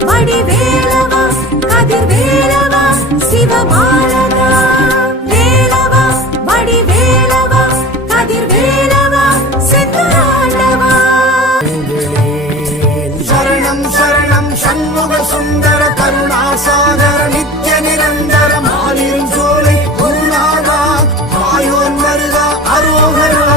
வடிவேலவா கதிர்வேலவா சிவபாலகா வேலவா வடிவேலவா கதிர்வேலவா செந்தூராண்டவா சரணம் சரணம் சண்முக சுந்தர கருணாசாகர நித்ய நிரந்தர மாலிருஞ்சோலை குருநாதா மாயோன் வருகா அரோகரா.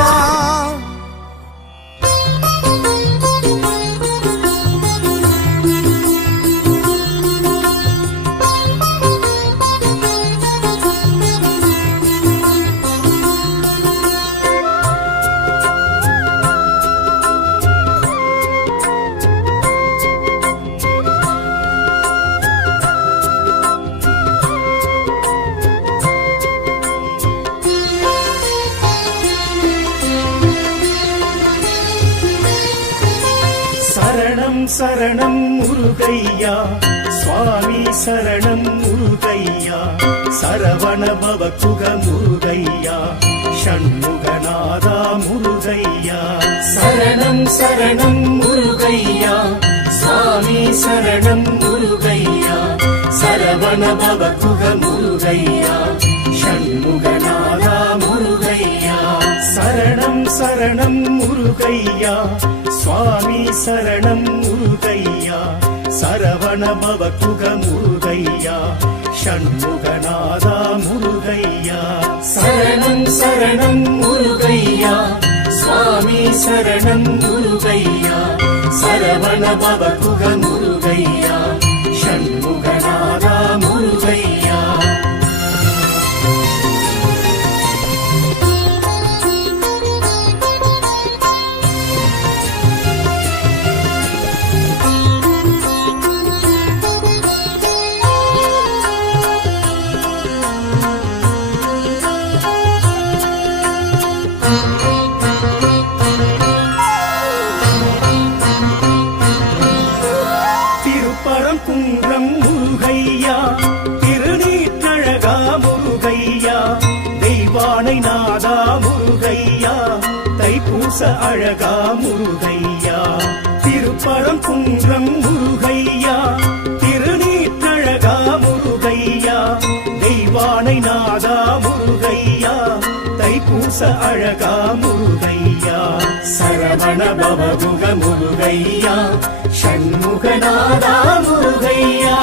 சரணம் சரணம் முருகையா சுவாமி சரணம் முருகையா சரவண பவகுக முருகையா ஷண்முகநாதா முருகையா சரணம் சரணம் முருகையா சுவாமி சரணம் முருகையா சரவண பவகுக முருகையா ஷண்முகநாதா முருகையா சரணம் சரணம் முருகையா சுவாமி சரணம் முருகையா சரவண பவகுக முருகையா ஷண்முகநாதா முருகையா சரணம் சரணம் முருகையா சுவாமி சரணம் முருகையா சரவண பவகுக முருகையா ஷண்முகநாதா முருகையா குன்றம் முருகையா திருநீற்றழகா முருகையா தெய்வானை நாதா முருகையா தைப்பூச அழகா முருகையா திருப்பரம் குன்றம் முருகையா திருநீற்றழகா முருகையா தெய்வானை நாதா முருகையா தைப்பூச அழகா முருகையா சரவண பவகுக முருகையா ஷண்முகநாதா முருகையா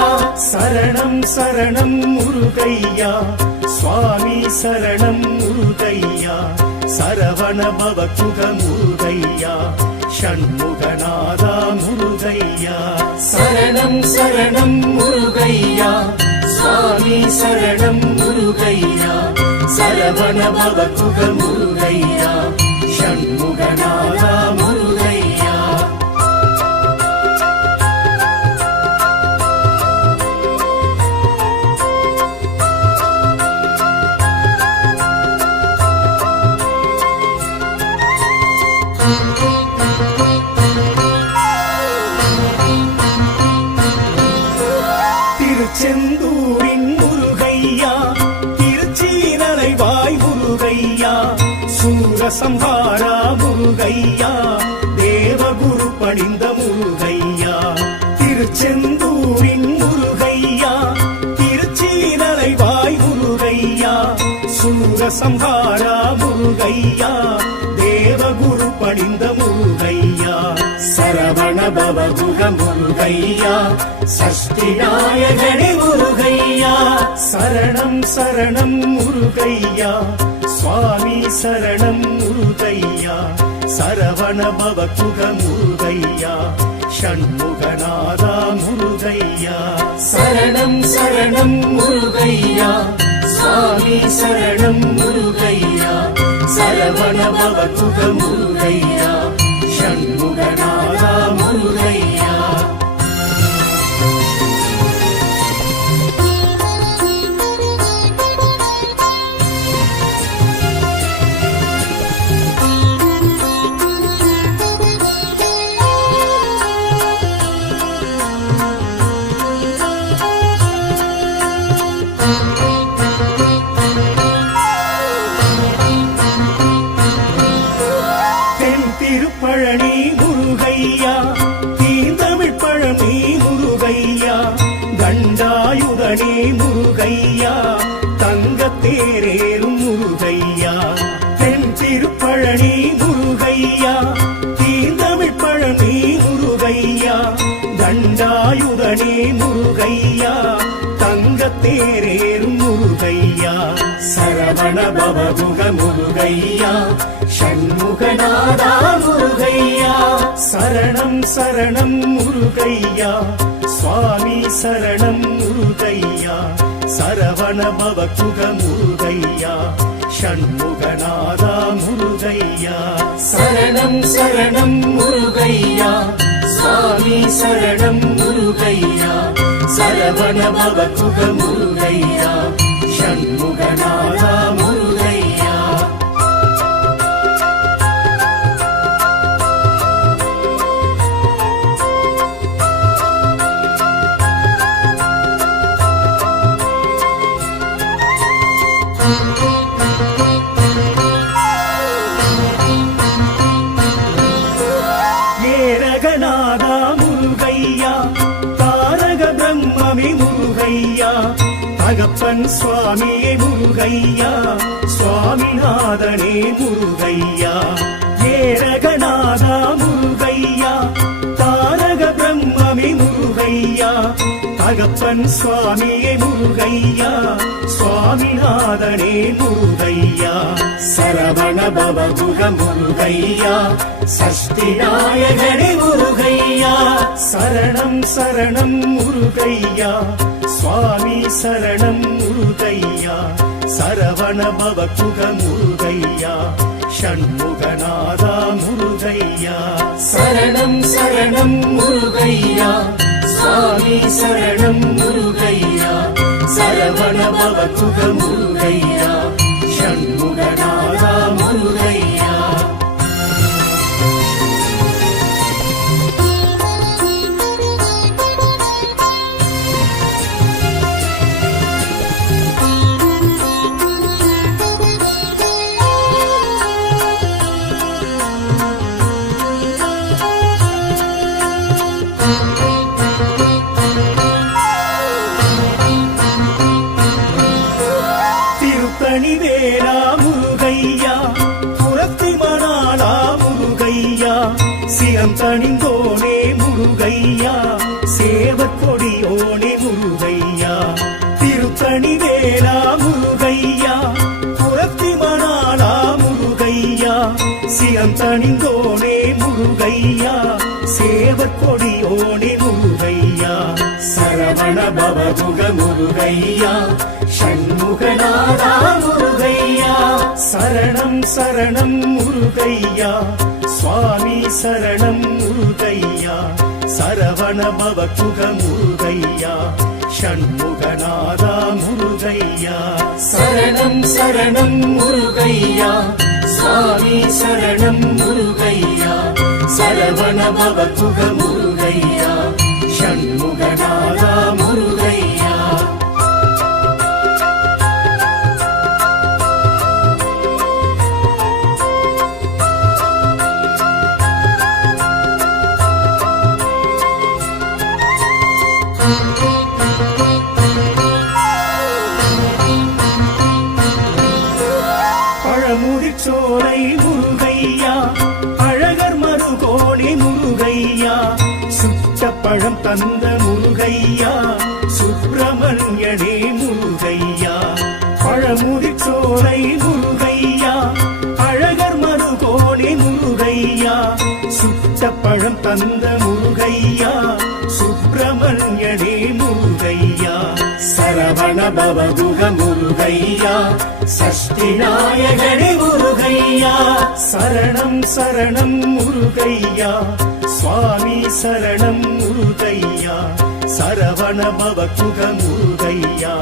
சரணம் சரணம் முருகையா சுவாமி சரணம் முருகையா சரவண பவகுக முருகையா ஷண்முகநாதா முருகையா சரணம் சரணம் முருகையா சுவாமி சரணம் முருகையா சரவண பவகுக முருகையா ஷண்முகநாதா முருகையா திருச்செந்தூரின் முருகையா திருச்சீனலைவாய் முருகையா சூரசம்ஹாரா முருகையா தேவகுரு பணிந்த முருகையா திருச்செந்தூரின் முருகையா திருச்சீனலைவாய் முருகையா சூரசம்ஹாரா முருகையா தேவகுரு பணிந்த முருகையா சரவண பவகுக முருகையா சஷ்டி நாயகனே முருகையா சரணம் சரணம் முருகையா சுவாமி சரணம் முருகையா சரவண பவகுக முருகையா ஷண்முகநாதா முருகையா சரணம் சரணம் முருகையா சுவாமி சரணம் முருகையா சரவண பவகுக முருகையா ஷண்முகநாதா முருகையா முருகனே முருகையா தங்கத்தேரேறும் முருகையா தென் திருப்பழனி முருகையா தீந்தமிழ் பழனி முருகையா தண்டாயுதனே முருகையா தங்கத்தேரேறும் முருகையா சரவண பவகுக முருகையா ஷண்முகநாதா முருகையா சரணம் சரணம் முருகையா சுவாமி சரணம் முருகையா சரவண பவகுக முருகையா ஷண்முகநாதா முருகையா சரணம் சரணம் முருகையா சுவாமி சரணம் முருகையா சரவண பவகுக முருகையா ஷண்முகநாதா முருகையா ஏரகநாதா முருகையா தாரக பிரம்மமே முருகையா தகப்பன் சுவாமியே முருகையா சுவாமிநாதனே முருகையா ஏரகநாதா முருகையா தாரக பிரம்மமே முருகையா தகப்பன் சுவாமியே முருகையா சுவாமிநாதனே முருகையா சரவண பவகுக முருகையா சஷ்டி நாயகனே முருகையா சரணம் சரணம் முருகையா சுவாமி சரணம் முருகையா சரவண பவகுக முருகையா ஷண்முகநாதா முருகையா சரணம் சரணம் முருகையா சுவாமி சரணம் முருகையா சரவண பவகுக முருகையா ஷண்முகநாதா முருகையா திருத்தணி வேளா முருகையா புறத்தி மணாலா முருகையா சிரம் தணிந்தோனே முருகையா சேவற்கொடியோனே முருகையா திருத்தணி வேளா முருகையா புறத்தி மணாலா முருகையா சிரம் தணிந்தோனே முருகையா சேவற்கொடியோனே முருகையா சரவண பவகுக முருகையா ஷண்முகநாதா முருகையா சரணம் சரணம் முருகையா சுவாமி சரணம் முருகையா சரவண பவகுக முருகையா ஷண்முகநாதா முருகையா சரணம் சரணம் முருகையா சுவாமி சரணம் முருகையா சரவண பவகுக முருகையா ஷண்முகநாதா முருகையா பழமுதிர்ச்சோலை முருகையா அழகர் மருகோணி முருகையா சுட்ட பழம் தந்த முருகையா சுப்பிரமணியனே முருகையா பழமுதிர்ச்சோலை முருகையா அழகர் மருகோணி முருகையா சுட்ட பழம் தந்த முருகையா சுப்பிரமணியனே முருகையா சரவண பவகுக முருகையா சஷ்டி நாயகனே முருகையா சரணம் சரணம் முருகையா சுவாமி சரணம் முருகையா சரவண பவகுக முருகையா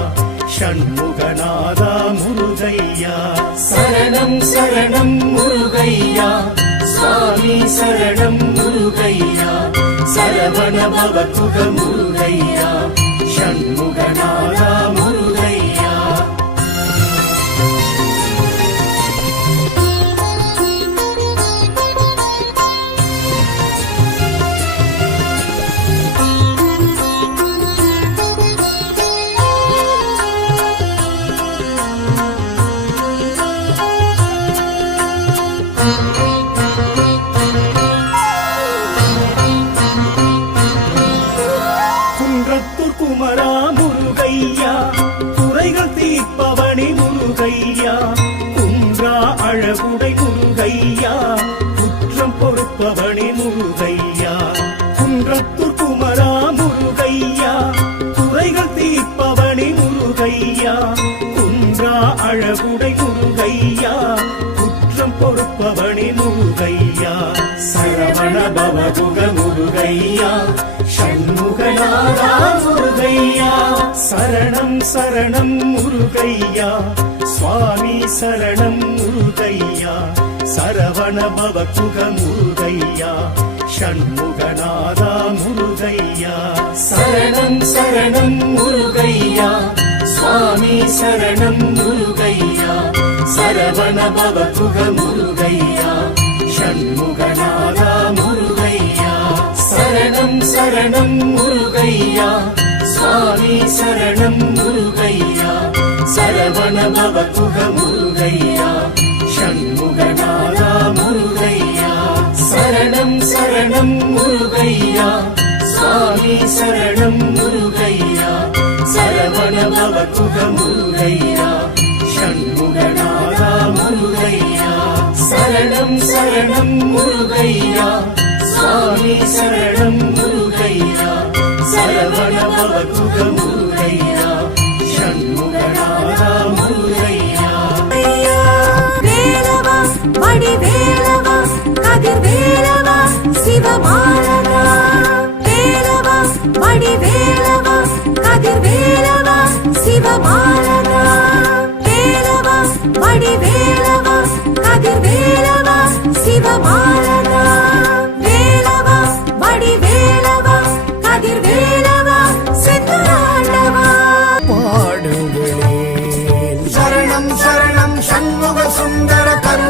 ஷண்முகநாதா முருகையா சரணம் சரணம் முருகையா சுவாமி சரணம் முருகையா சரவண பவகுக முருகையா ஷண்முகநாதா முருகையா குன்றத்தூர் குமரா முருகையா குறைகள் தீர்ப்பவனி முருகையா குன்றா அழகுடை முருகையா குற்றம் பொறுப்பவனி முருகையா குன்றத்தூர் குமரா முருகையா குறைகள் தீர்ப்பவனி முருகையா குன்றா அழகுடை முருகையா குற்றம் பொறுப்பவனி முருகையா சரவண பவகுக முருகையா ஷண்முகநாதா முருகையா சரணம் சரணம் முருகையா சுவாமி சரணம் முருகையா சரவண பவகுக முருகையா ஷண்முகநாதா முருகையா சரணம் சரணம் முருகையா சுவாமி சரணம் முருகையா சரவண பவகுக முருகையா ஷண்முகநாதா முருகையா சரணம் சரணம் முருகையா சுவாமி சரணம் முருகையா சரவண பவகுக முருகையா ஷண்முகநாதா முருகையா சரணம் சரணம் முருகையா சுவாமி சரணம் முருகையா சரவண பவகுக முருகையா ஷண்முகநாதா முருகையா சரணம் சரணம் முருகையா சுவாமி சரணம் முருகையா சரவண பவகுக முருகையா ஷண்முகநாதா முருகையா வேலவா வடிவேலவா கதிர்வேலவா சிவபாலகா வேலவா வடிவேலவா கதிர்வேலவா சிவபாலகா வேலவா வடிவேலவா கதிர்வேலவா சிவபாலகா வேலவா வடிவேலவா கதிர்வேலவா செந்தூராண்டவா பாடுங்களே சரணம் சரணம் சண்முக சுந்தர கருணா